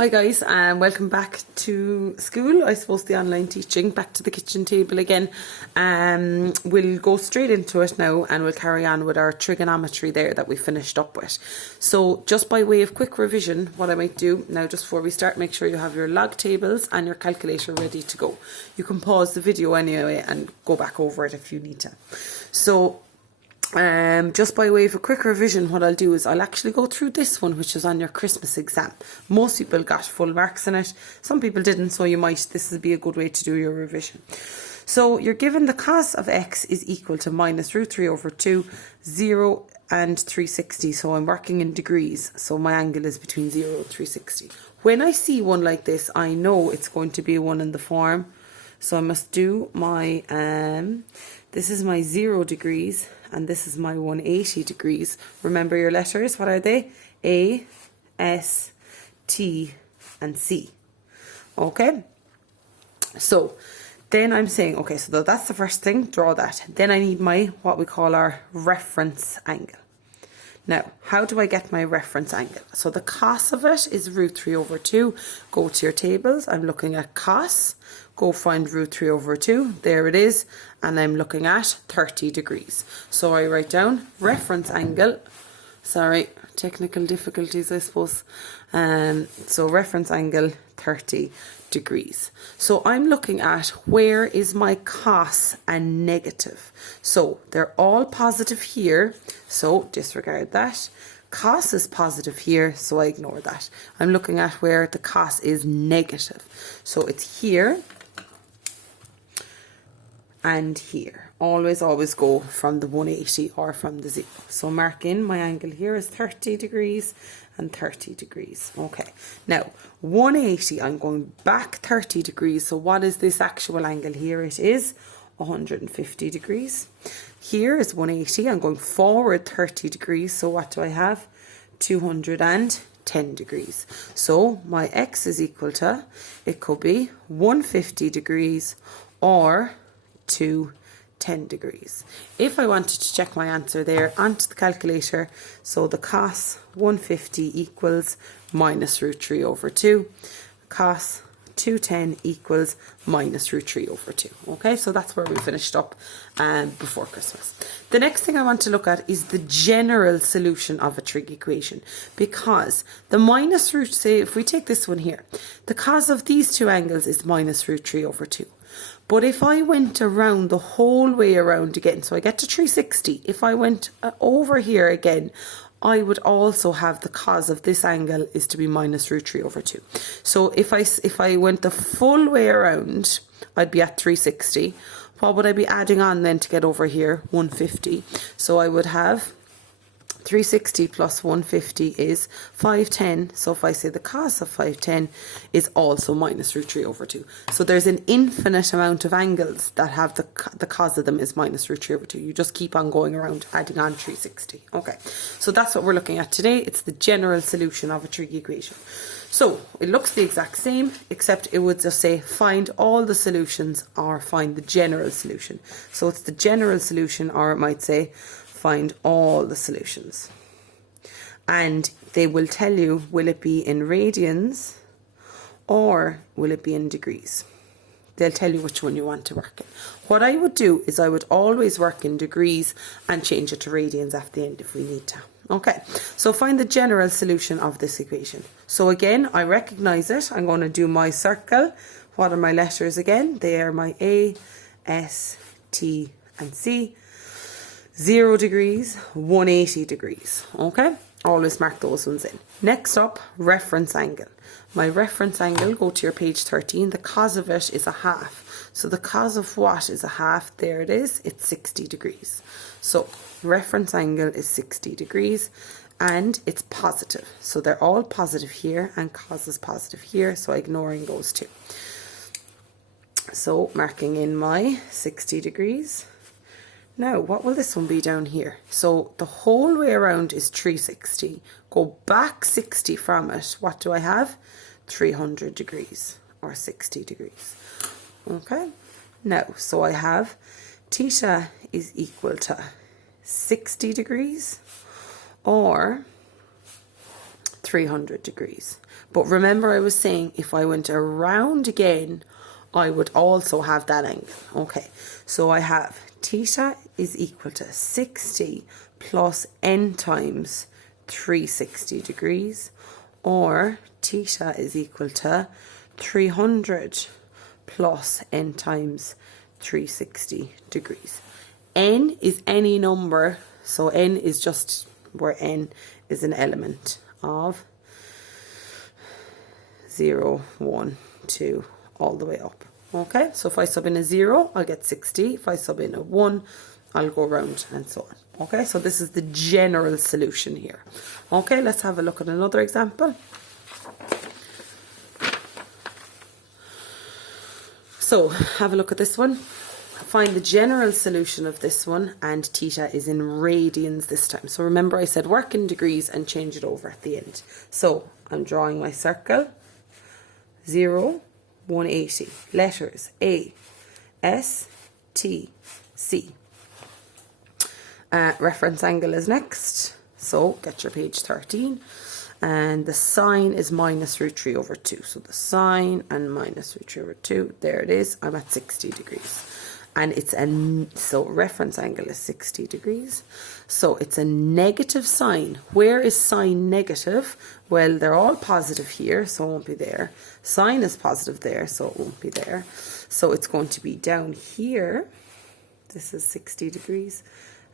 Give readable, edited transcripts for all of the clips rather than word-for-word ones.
Hi guys, and welcome back to school. I suppose the online teaching, back to the kitchen table again. We'll go straight into it now and we'll carry on with our trigonometry there that we finished up with. So just by way of quick revision, what I might do now just before we start, make sure you have your log tables and your calculator ready to go. You can pause the video anyway and go back over it if you need to. So just by way of a quick revision, what I'll do is I'll actually go through this one, which is on your Christmas exam. Most people got full marks in it. Some people didn't, so this would be a good way to do your revision. So you're given the cos of x is equal to minus root 3 over 2, 0 and 360. So I'm working in degrees. So my angle is between 0 and 360. When I see one like this, I know it's going to be one in the form. So I must do my, this is my 0 degrees. And this is my 180 degrees. Remember your letters, what are they? A, S, T, and C. Okay? So, then I'm saying, okay, so that's the first thing, draw that. Then I need what we call our reference angle. Now, how do I get my reference angle? So the cos of it is root 3 over 2. Go to your tables. I'm looking at cos. Go find root 3 over 2. There it is. And I'm looking at 30 degrees. So I write down reference angle. Sorry, technical difficulties, I suppose. So reference angle 30 degrees. So I'm looking at where is my cos and negative. So they're all positive here. So disregard that. Cos is positive here, so I ignore that. I'm looking at where the cos is negative. So it's here and here. Always go from the 180 or from the 0. So mark in my angle here is 30 degrees and 30 degrees. Okay, now 180, I'm going back 30 degrees. So what is this actual angle here? It is 150 degrees. Here is 180, I'm going forward 30 degrees. So what do I have? 210 degrees. So my x is equal to, it could be 150 degrees or 210 degrees. If I wanted to check my answer there onto the calculator, so the cos 150 equals minus root 3 over 2, cos 210 equals minus root 3 over 2. Okay, so that's where we finished up before Christmas. The next thing I want to look at is the general solution of a trig equation, because the minus root, say if we take this one here, the cos of these two angles is minus root 3 over 2. But if I went around the whole way around again, so I get to 360, if I went over here again, I would also have the cos of this angle is to be minus root 3 over 2. So if I went the full way around, I'd be at 360. What would I be adding on then to get over here? 150. So I would have 360 plus 150 is 510. So if I say the cos of 510 is also minus root 3 over 2. So there's an infinite amount of angles that have the cos of them is minus root 3 over 2. You just keep on going around adding on 360. Okay, so that's what we're looking at today. It's the general solution of a trig equation. So it looks the exact same, except it would just say find all the solutions or find the general solution. So it's the general solution, or it might say find all the solutions. And they will tell you, will it be in radians or will it be in degrees? They'll tell you which one you want to work in. What I would do is I would always work in degrees and change it to radians after the end if we need to. Okay, so find the general solution of this equation. So again, I recognize it. I'm going to do my circle. What are my letters again? They are my A, S, T, and C. 0 degrees, 180 degrees. Okay, always mark those ones in. Next up, reference angle. My reference angle, go to your page 13. The cos of it is a half. So the cos of what is a half? There it is. It's 60 degrees. So reference angle is 60 degrees and it's positive. So they're all positive here and cos is positive here. So ignoring those two. So marking in my 60 degrees. Now, what will this one be down here? So the whole way around is 360. Go back 60 from it. What do I have? 300 degrees or 60 degrees. Okay. Now, so I have theta is equal to 60 degrees or 300 degrees. But remember I was saying if I went around again, I would also have that angle. Okay, so I have theta is equal to 60 plus n times 360 degrees, or theta is equal to 300 plus n times 360 degrees. N is any number, so n is just where n is an element of 0, 1, 2, all the way up. Okay, so if I sub in a 0, I'll get 60. If I sub in a 1, I'll go around and so on. Okay, so this is the general solution here. Okay, let's have a look at another example. So have a look at this one. Find the general solution of this one, and theta is in radians this time. So remember I said work in degrees and change it over at the end. So I'm drawing my circle. 0, 180. Letters A, S, T, C. Reference angle is next. So get your page 13. And the sine is minus root 3 over 2. So the sine and minus root 3 over 2. There it is. I'm at 60 degrees. And it's so reference angle is 60 degrees. So it's a negative sine. Where is sine negative? Well, they're all positive here, so it won't be there. Sine is positive there, so it won't be there. So it's going to be down here. This is 60 degrees.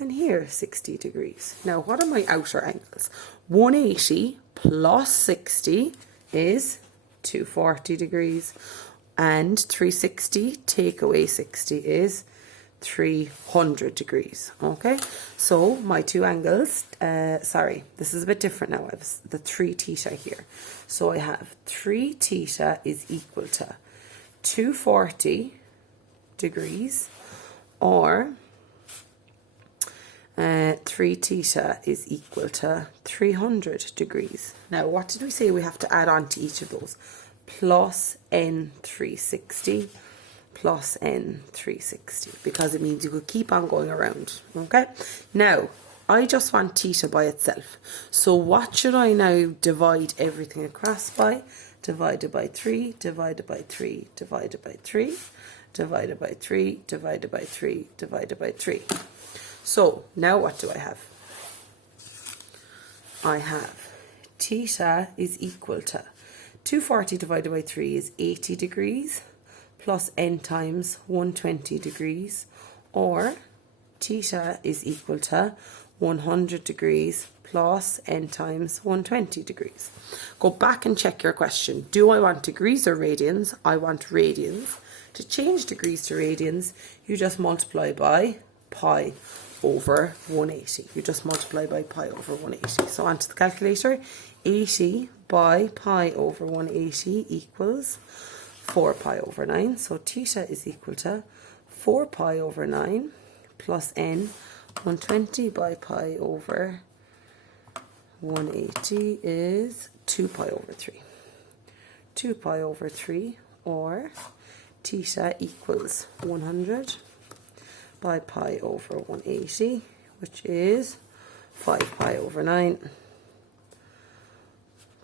And here, 60 degrees. Now, what are my outer angles? 180 plus 60 is 240 degrees. And 360 take away 60 is 300 degrees. Okay, so my two angles, sorry, this is a bit different now. I have the 3 theta here. So I have 3 theta is equal to 240 degrees, or 3 theta is equal to 300 degrees. Now, what did we say we have to add on to each of those? Plus n360 plus n360, because it means you could keep on going around. Okay, now I just want theta by itself, so what should I now divide everything across by? Divided by 3, divided by 3, divided by 3, divided by 3, divided by 3, divided by 3. So now what do I have? I have theta is equal to 240 divided by 3 is 80 degrees plus n times 120 degrees, or theta is equal to 100 degrees plus n times 120 degrees. Go back and check your question. Do I want degrees or radians? I want radians. To change degrees to radians, you just multiply by pi over 180. You just multiply by pi over 180. So onto the calculator. 80 by pi over 180 equals 4 pi over 9. So theta is equal to 4 pi over 9 plus n. 120 by pi over 180 is 2 pi over 3. 2 pi over 3, or theta equals 100 by pi over 180, which is 5 pi over 9,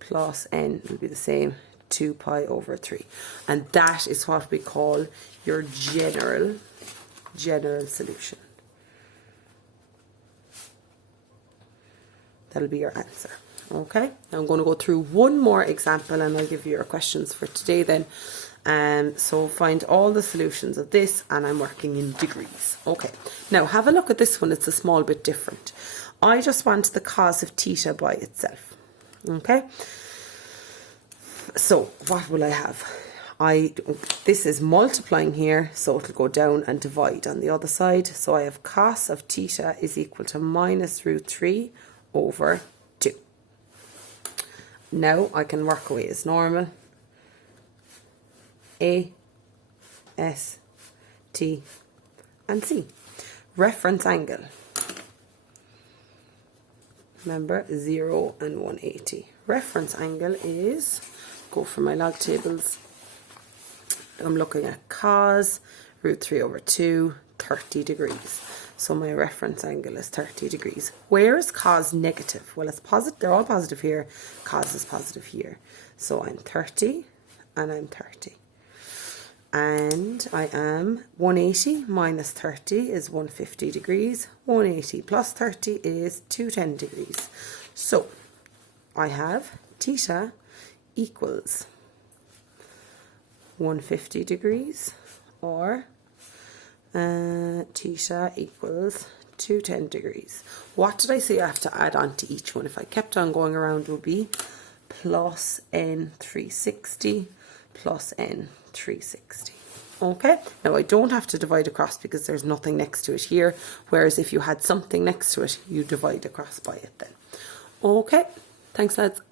plus n will be the same, 2 pi over 3. And that is what we call your general solution. That'll be your answer. Okay, now I'm going to go through one more example and I'll give you your questions for today then. So find all the solutions of this, and I'm working in degrees. Okay, now have a look at this one. It's a small bit different. I just want the cos of theta by itself. Okay, so what will I have? This is multiplying here, so it'll go down and divide on the other side. So I have cos of theta is equal to minus root 3 over 2. Now I can work away as normal. A, S, T, and C. Reference angle. Remember, 0 and 180. Reference angle is, go for my log tables. I'm looking at cos root 3 over 2, 30 degrees. So my reference angle is 30 degrees. Where is cos negative? Well, it's positive. They're all positive here. Cos is positive here. So I'm 30 and I'm 30. And I am 180 minus 30 is 150 degrees. 180 plus 30 is 210 degrees. So I have theta equals 150 degrees, or theta equals 210 degrees. What did I say I have to add on to each one? If I kept on going around, it would be plus n 360 plus n 360. Okay, now I don't have to divide across because there's nothing next to it here, whereas if you had something next to it, you divide across by it then. Okay, thanks lads.